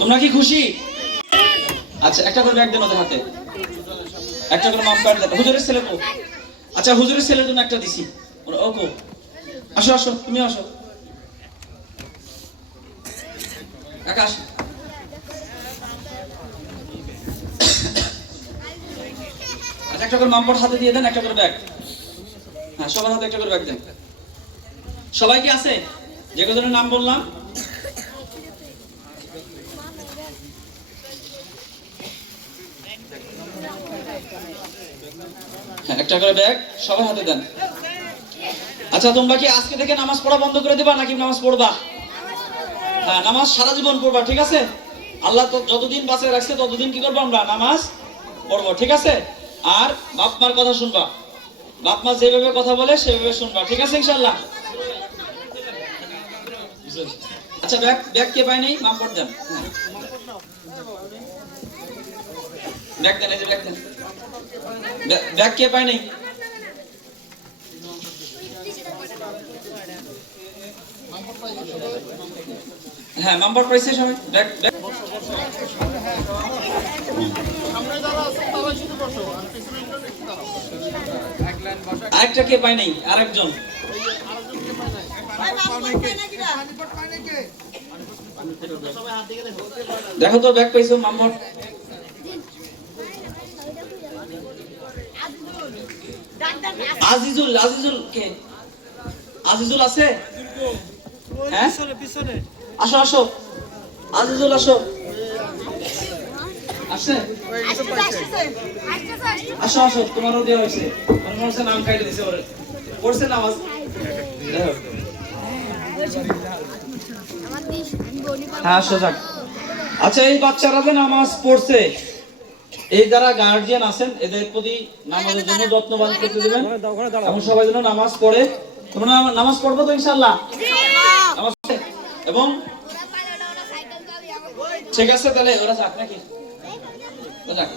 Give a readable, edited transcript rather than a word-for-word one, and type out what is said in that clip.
তোমরা কি খুশি? আচ্ছা একটা করে ব্যাগ দেন ওদের হাতে, একটা করে মাপ কার্ড দেন। হুজুরের ছেলে কো? আচ্ছা হুজুরের ছেলের জন্য একটা দিছি। ও কো? আসো আসো, তুমি আসো। কাকা আসো। আচ্ছা একটা করে মামপট হাতে দিয়ে দেন, একটা করে ব্যাগ। হ্যাঁ সবার হাতে একটা করে ব্যাগ দেন। সবাই কি আছে? যে কজনের নাম বললাম হ্যাঁ একটা করে ব্যাগ সবার হাতে দেন। আচ্ছা তোমরা কি আজকে থেকে নামাজ পড়া বন্ধ করে দিবা নাকি নামাজ পড়বা? হ্যাঁ নামাজ সারা জীবন পড়বা, ঠিক আছে? আল্লাহ তো যতদিন বাঁচে রাখছে ততদিন কি করবো আমরা? নামাজ পড়বো, ঠিক আছে? আর বাপ মার কথা শুনবা, বাপ মা যেভাবে কথা বলে সেভাবে শুনবা, ঠিক আছে ইনশাআল্লাহ? আচ্ছা ব্যাগ ব্যাগ কে পায় নাই? মাপ পড় দেন। ব্যাগ দেন, এই যে ব্যাগ দেন। ব্যাগ কে পায় নাই? হ্যাঁ নাম্বার পাইছে সবাই। ব্যাগ ব্যাগ আরেকটা কে পায় নাই? আরেকজন দেখো তো ব্যাগ পাইছো নাম্বার। আজিজুল, আজিজুল কে? আজিজুল আছে? হ্যাঁ আসো আসো, আজিজুল আসো। আসছে? আসো আসো, তোমারও দেওয়া হয়েছে। মনে হচ্ছে নাম কাইটে দিছে ওরে। পড়ছে নামাজ? হ্যাঁ আসো যাক। আচ্ছা এই বাচ্চারা যে নামাজ পড়ছে, এই যারা গার্জিয়ান আছেন এদের প্রতি নামাজের জন্য যত্নবান করতে দিবেন এবং সবাই যেন নামাজ পড়ে। তোমরা নামাজ পড়বো তো ইনশাআল্লাহ? নামাজ এবং ঠিক আছে তাহলে ওরা যাক নাকি? যাক।